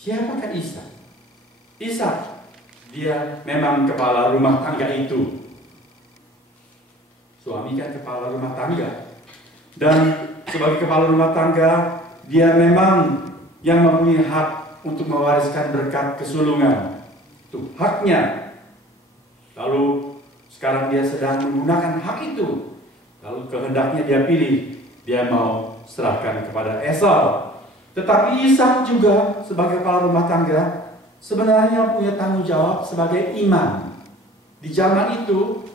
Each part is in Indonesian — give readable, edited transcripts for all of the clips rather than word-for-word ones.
Siapakah Ishak? Ishak, dia memang kepala rumah tangga itu. Suami kan kepala rumah tangga. Dan sebagai kepala rumah tangga, dia memang yang mempunyai hak untuk mewariskan berkat kesulungan. Itu haknya. Lalu sekarang dia sedang menggunakan hak itu. Lalu kehendaknya dia pilih, dia mau serahkan kepada Esau. Tetapi Ishak juga sebagai kepala rumah tangga sebenarnya punya tanggung jawab sebagai imam. Di zaman itu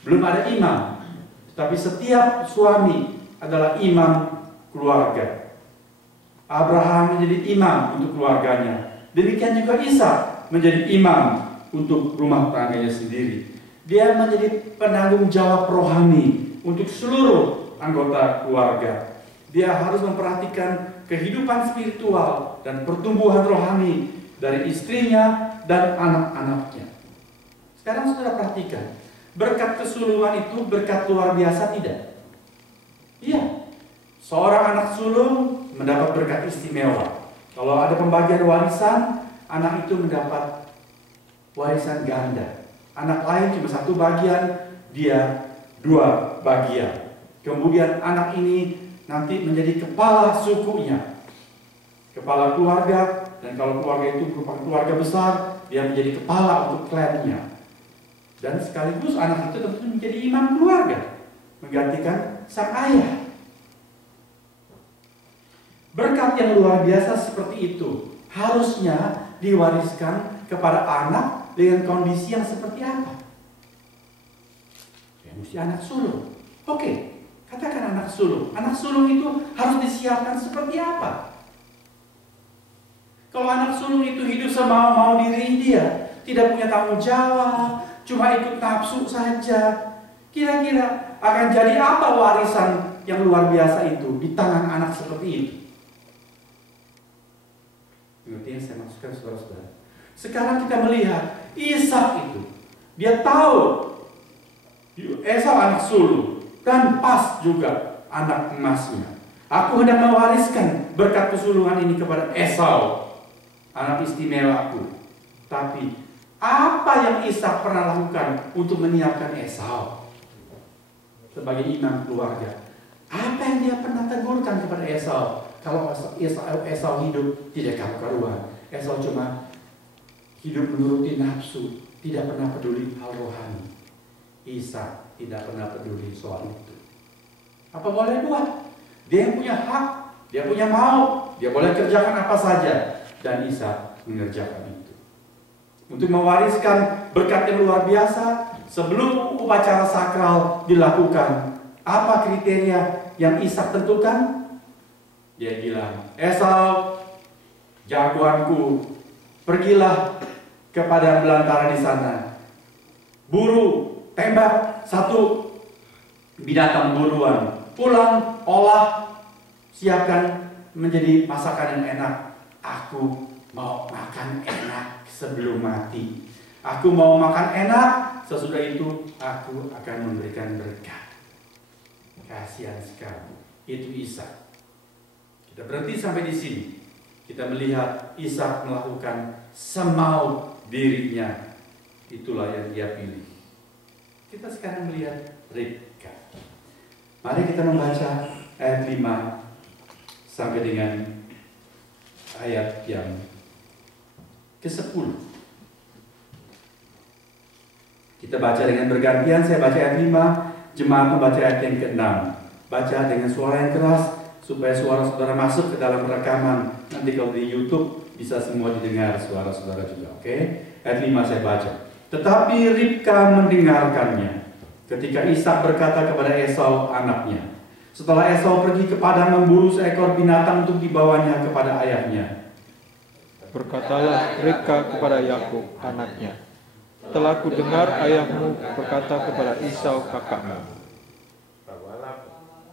belum ada imam, tetapi setiap suami adalah imam keluarga. Abraham menjadi imam untuk keluarganya. Demikian juga Ishak menjadi imam untuk rumah tangganya sendiri. Dia menjadi penanggung jawab rohani untuk seluruh anggota keluarga. Dia harus memperhatikan kehidupan spiritual dan pertumbuhan rohani dari istrinya dan anak-anaknya. Sekarang saudara perhatikan, berkat kesulungan itu berkat luar biasa tidak? Iya, seorang anak sulung mendapat berkat istimewa. Kalau ada pembagian warisan, anak itu mendapat warisan ganda. Anak lain cuma satu bagian, dia dua bagian. Kemudian anak ini nanti menjadi kepala sukunya, kepala keluarga, dan kalau keluarga itu merupakan keluarga besar, dia menjadi kepala untuk klannya. Dan sekaligus anak itu tentu menjadi imam keluarga, menggantikan sang ayah. Berkat yang luar biasa seperti itu harusnya diwariskan kepada anak dengan kondisi yang seperti apa? Ya, mesti anak sulung. Oke, katakan anak sulung. Anak sulung itu harus disiapkan seperti apa? Kalau anak sulung itu hidup semau-mau diri dia, tidak punya tanggung jawab, cuma ikut nafsu saja, kira-kira akan jadi apa warisan yang luar biasa itu di tangan anak seperti itu? Mengerti yang saya maksudkan, saudara-saudara? Sekarang kita melihat Ishak itu, dia tahu Esau anak sulung dan pas juga anak emasnya. Aku hendak mewariskan berkat kesulungan ini kepada Esau, anak istimewaku. Tapi apa yang Ishak pernah lakukan untuk menyiapkan Esau sebagai imam keluarga? Apa yang dia pernah tegurkan kepada Esau? Kalau Esau hidup tidak karu-karuan, Esau cuma hidup menuruti nafsu, tidak pernah peduli hal rohani. Ishak tidak pernah peduli soal itu. Apa boleh buat? Dia yang punya hak, dia punya mau, dia boleh kerjakan apa saja. Dan Ishak mengerjakan itu. Untuk mewariskan berkat yang luar biasa, sebelum upacara sakral dilakukan, apa kriteria yang Ishak tentukan? Dia bilang, Esau, jagoanku, pergilah kepada belantara di sana. Buru, tembak satu binatang buruan. Pulang, olah, siapkan menjadi masakan yang enak. Aku mau makan enak sebelum mati. Aku mau makan enak, sesudah itu aku akan memberikan berkat. Kasihan sekali. Itu Ishak. Kita berhenti sampai di sini. Kita melihat Ishak melakukan semau dirinya. Itulah yang dia pilih. Kita sekarang melihat Ribka. Mari kita membaca ayat 5 sampai dengan ayat yang ke-10. Kita baca dengan bergantian. Saya baca ayat 5, jemaat membaca ayat yang ke-6. Baca dengan suara yang keras supaya suara saudara masuk ke dalam rekaman. Nanti kalau di YouTube bisa semua didengar suara saudara juga. Oke? Ayat 5 saya baca. Tetapi Ribka mendengarkannya ketika Ishak berkata kepada Esau anaknya, setelah Esau pergi ke padang memburu seekor binatang untuk dibawanya kepada ayahnya. Berkatalah Ribka kepada Yakub anaknya, telah ku dengar ayahmu berkata kepada Esau kakakmu,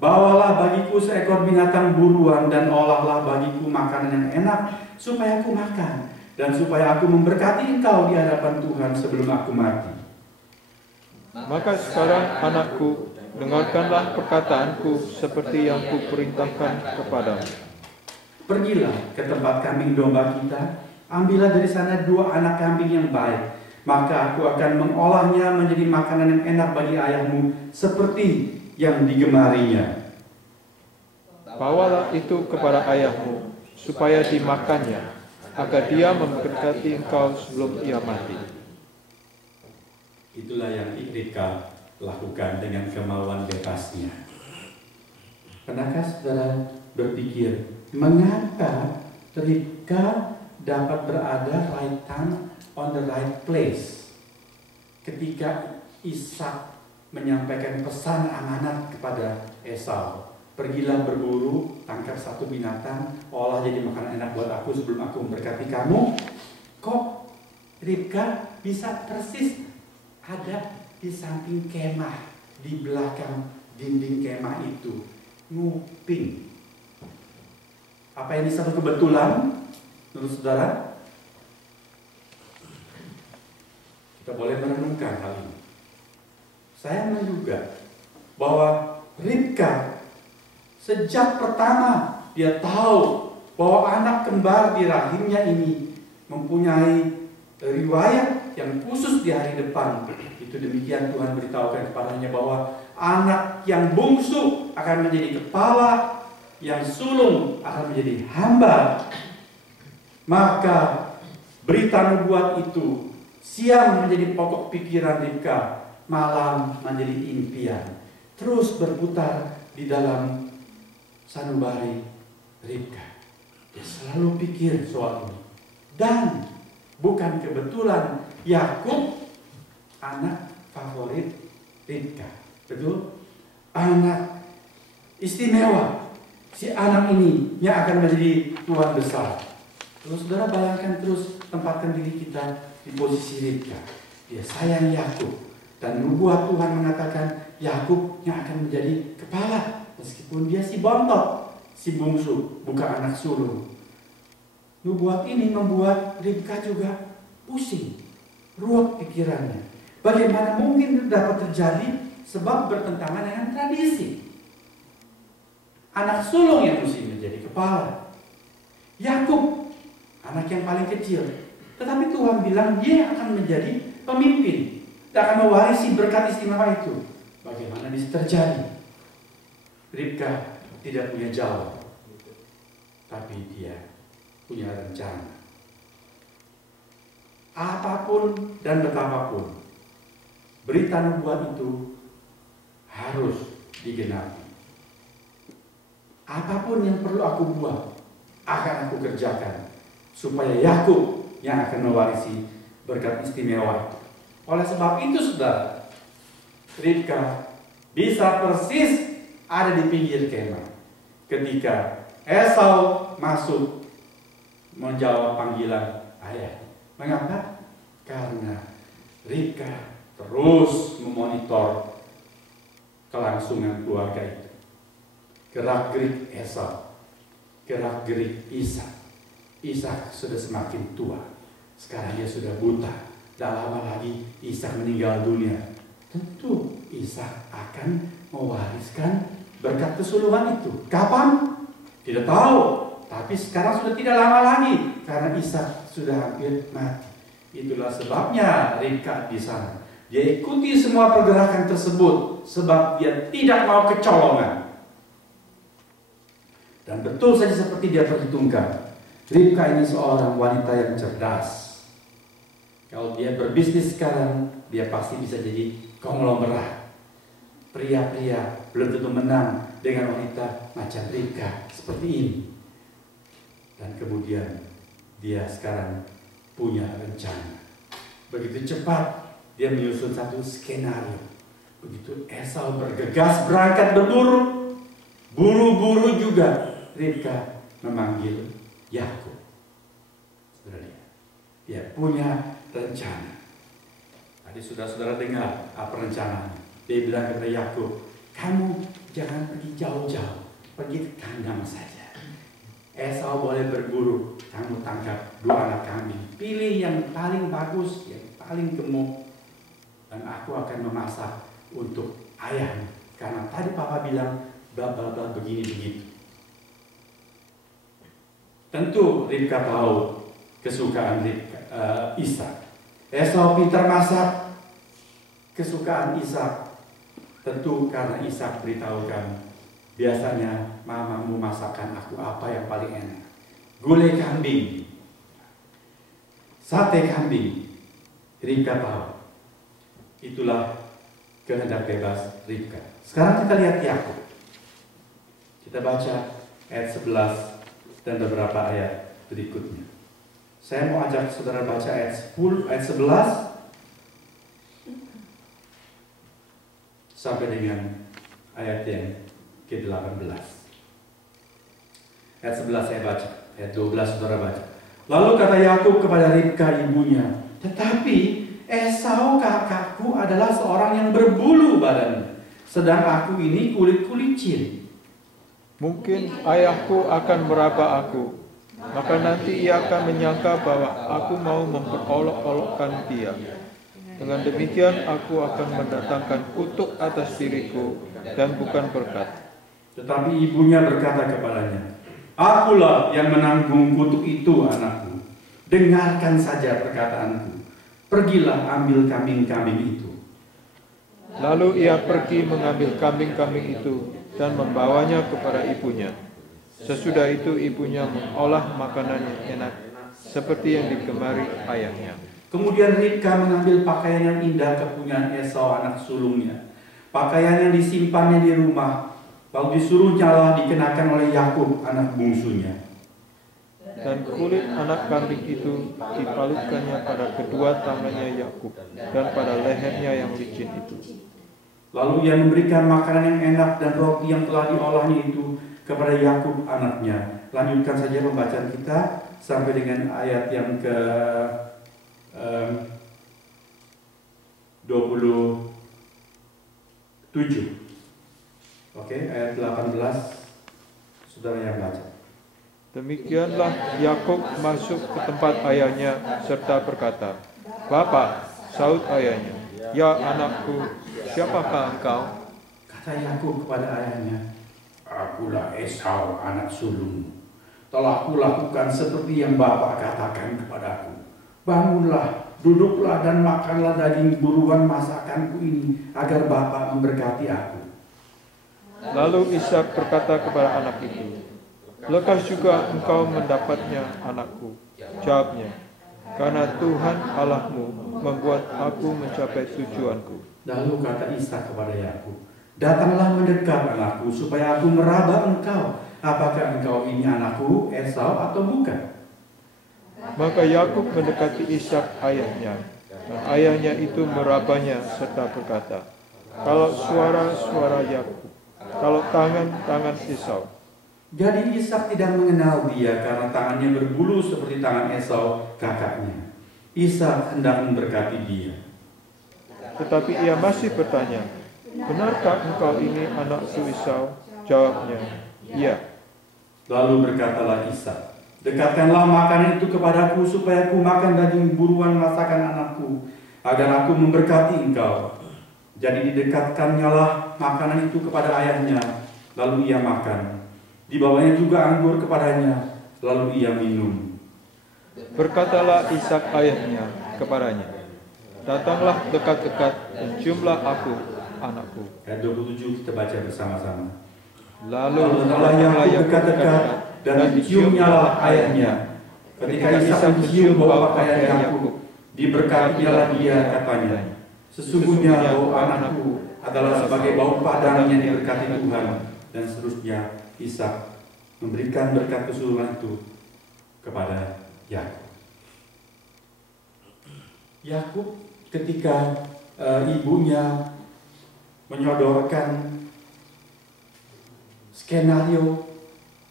bawalah bagiku seekor binatang buruan dan olahlah bagiku makanan yang enak supaya aku makan dan supaya aku memberkati engkau di hadapan Tuhan sebelum aku mati. Maka sekarang anakku, dengarkanlah perkataanku seperti yang ku perintahkan kepadamu. Pergilah ke tempat kambing domba kita ambillah dari sana 2 anak kambing yang baik, maka aku akan mengolahnya menjadi makanan yang enak bagi ayahmu, seperti yang digemarinya. Bawalah itu kepada ayahmu, supaya dimakannya, agar dia memberkati engkau sebelum ia mati. Itulah yang Ribka lakukan dengan kemauan bebasnya. Pernahkah saudara berpikir, mengapa Ribka dapat berada right time on the right place ketika Ishak menyampaikan pesan amanat kepada Esau? Pergilah berburu, tangkap 1 binatang, olah jadi makanan enak buat aku sebelum aku memberkati kamu. Kok Ribka bisa persis ada di samping kemah, di belakang dinding kemah itu, nguping? Apa ini satu kebetulan menurut saudara? Kita boleh merenungkan hal ini. Saya menduga bahwa Ribka sejak pertama dia tahu bahwa anak kembar di rahimnya ini mempunyai riwayat yang khusus di hari depan. Itu demikian Tuhan beritahukan kepadanya bahwa anak yang bungsu akan menjadi kepala, yang sulung akan menjadi hamba. Maka berita nubuat itu siang menjadi pokok pikiran Ribka, malam menjadi impian, terus berputar di dalam sanubari Ribka. Dia selalu pikir soal ini. Dan bukan kebetulan Yakub anak favorit Ribka. Betul? Anak istimewa. Si anak ini yang akan menjadi tuan besar. Terus saudara bayangkan, terus tempatkan diri kita di posisi Ribka. Dia sayang Yakub. Dan nubuat Tuhan mengatakan Yakub yang akan menjadi kepala. Meskipun dia si bontot, si bungsu, bukan anak sulung. Nubuat ini membuat Ribka juga pusing, ruwet pikirannya. Bagaimana mungkin itu dapat terjadi? Sebab bertentangan dengan tradisi. Anak sulung yang mesti menjadi kepala. Yakub, anak yang paling kecil. Tetapi Tuhan bilang dia akan menjadi pemimpin dan akan mewarisi berkat istimewa itu. Bagaimana bisa terjadi? Ribka tidak punya jawab, tapi dia punya rencana. Apapun dan betapapun, berita nubuat itu harus digenapi. Apapun yang perlu aku buat, akan aku kerjakan, supaya Yakub yang akan mewarisi berkat istimewa. Oleh sebab itu, saudara, Ribka bisa persis ada di pinggir kemah ketika Esau masuk menjawab panggilan ayah. Mengapa? Karena Ribka terus memonitor kelangsungan keluarga itu. Gerak-gerik Esau, gerak-gerik Ishak. Ishak sudah semakin tua. Sekarang dia sudah buta. Tak lama lagi Ishak meninggal dunia. Tentu Ishak akan mewariskan berkat kesulungan itu. Kapan? Tidak tahu. Tapi sekarang sudah tidak lama lagi, karena Ishak sudah hampir mati. Itulah sebabnya Ribka di sana. Dia ikuti semua pergerakan tersebut sebab dia tidak mau kecolongan. Dan betul saja seperti dia perhitungkan, Ribka ini seorang wanita yang cerdas. Kalau dia berbisnis sekarang, dia pasti bisa jadi konglomerat. Pria-pria belum tentu menang dengan wanita macam Ribka seperti ini. Dan kemudian dia sekarang punya rencana. Begitu cepat dia menyusun satu skenario. Begitu Esau bergegas berangkat berburu, buru-buru juga Ribka memanggil Yakub. Saudara, dia punya rencana. Tadi saudara dengar apa rencananya. Dia bilang kepada Yakub, kamu jangan pergi jauh-jauh, pergi ke kandang saja. Esau boleh berburu, kamu tangkap 2 anak kambing, pilih yang paling bagus, yang paling gemuk, dan aku akan memasak untuk ayahmu. Karena tadi papa bilang bla begini begitu. Tentu Ribka tahu kesukaan Ishak. Esau pintar masak, kesukaan Ishak. Tentu karena Ishak beritahukan, biasanya mamamu masakan aku apa yang paling enak? Gulai kambing, sate kambing. Ribka tahu. Itulah kehendak bebas Ribka. Sekarang kita lihat Yakub. Kita baca ayat 11 dan beberapa ayat berikutnya. Saya mau ajak saudara baca ayat 11 sampai dengan ayat yang ke-18. Ayat 11 saya baca, ayat 12 saudara baca. Lalu kata Yakub kepada Ribka ibunya, "Tetapi Esau kakakku adalah seorang yang berbulu badannya, sedang aku ini kulit-kulicin. Mungkin ayahku akan meraba aku, maka nanti ia akan menyangka bahwa aku mau memperolok-olokkan dia. Dengan demikian aku akan mendatangkan kutuk atas diriku dan bukan berkat." Tetapi ibunya berkata kepadanya, "Akulah yang menanggung kutuk itu, anakku. Dengarkan saja perkataanku. Pergilah ambil kambing-kambing itu." Lalu ia pergi mengambil kambing-kambing itu dan membawanya kepada ibunya. Sesudah itu ibunya mengolah makanan yang enak seperti yang digemari ayahnya. Kemudian Ribka mengambil pakaian yang indah kepunyaan Esau anak sulungnya, pakaian yang disimpannya di rumah, lalu disuruhnya lah dikenakan oleh Yakub anak bungsunya. Dan kulit anak kambing itu dipalutkannya pada kedua tangannya Yakub dan pada lehernya yang licin itu. Lalu ia memberikan makanan yang enak dan roti yang telah diolahnya itu kepada Yakub anaknya. Lanjutkan saja pembacaan kita sampai dengan ayat yang ke 27. Oke, ayat 18. Saudara yang baca. Demikianlah Yakub masuk ke tempat ayahnya serta berkata, "Bapa," saut ayahnya, "Ya anakku, siapakah engkau?" Kata Yakub kepada ayahnya, "Akulah Esau anak sulungmu. Telah kulakukan seperti yang Bapak katakan kepadaku. Bangunlah, duduklah dan makanlah daging buruan masakanku ini, agar Bapak memberkati aku." Lalu Ishak berkata kepada anak itu, "Lekas juga engkau mendapatnya, anakku." Jawabnya, "Karena Tuhan Allahmu membuat aku mencapai tujuanku." Lalu kata Ishak kepada Yakub, "Datanglah mendekat anakku, supaya aku meraba engkau. Apakah engkau ini anakku Esau atau bukan?" Maka Yakub mendekati Ishak ayahnya, dan ayahnya itu merabanya serta berkata, "Kalau suara Yakub, kalau tangan Esau." Jadi Ishak tidak mengenal dia karena tangannya berbulu seperti tangan Esau kakaknya. Ishak hendak memberkati dia. Tetapi ia masih bertanya, "Benarkah engkau ini anakku Esau?" Jawabnya, "Iya." Lalu berkatalah Ishak, "Dekatkanlah makanan itu kepadaku, supaya aku makan daging buruan masakan anakku, agar aku memberkati engkau." Jadi didekatkannya lah makanan itu kepada ayahnya, lalu ia makan. Dibawanya juga anggur kepadanya, lalu ia minum. Berkatalah Ishak ayahnya kepadanya, "Datanglah dekat-dekat dan ciumlah aku, anakku." Ayat 27 kita baca bersama-sama. Lalu Yakub dekat-dekat dan diciumnya lah ayahnya. Ketika Ishak mencium bau pakaian Yakub, diberkatinya lah dia, katanya, "Sesungguhnya bau anakku adalah sebagai bau padang yang diberkati Tuhan." Dan seterusnya Ishak memberikan berkat keseluruhan itu kepada Yakub. Yakub ketika ibunya menyodorkan skenario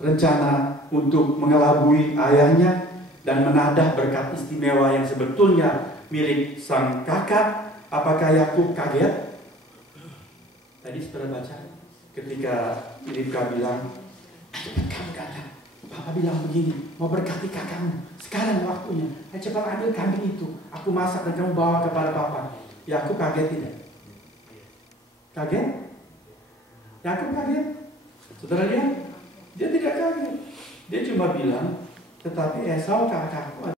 rencana untuk mengelabui ayahnya dan menadah berkat istimewa yang sebetulnya milik sang kakak, apakah Yakub kaget? Tadi sudah baca ketika Ribka bilang, "Cepat kamu datang, Papa bilang begini, mau berkati kakakmu, sekarang waktunya, cepat ambil kambing itu, aku masak dan kamu bawa kepada Papa." Yakub kaget tidak? Kaget? Yakub kaget? Saudara lihat, dia tidak kaget. Dia cuma bilang, "Tetapi Esau kakakku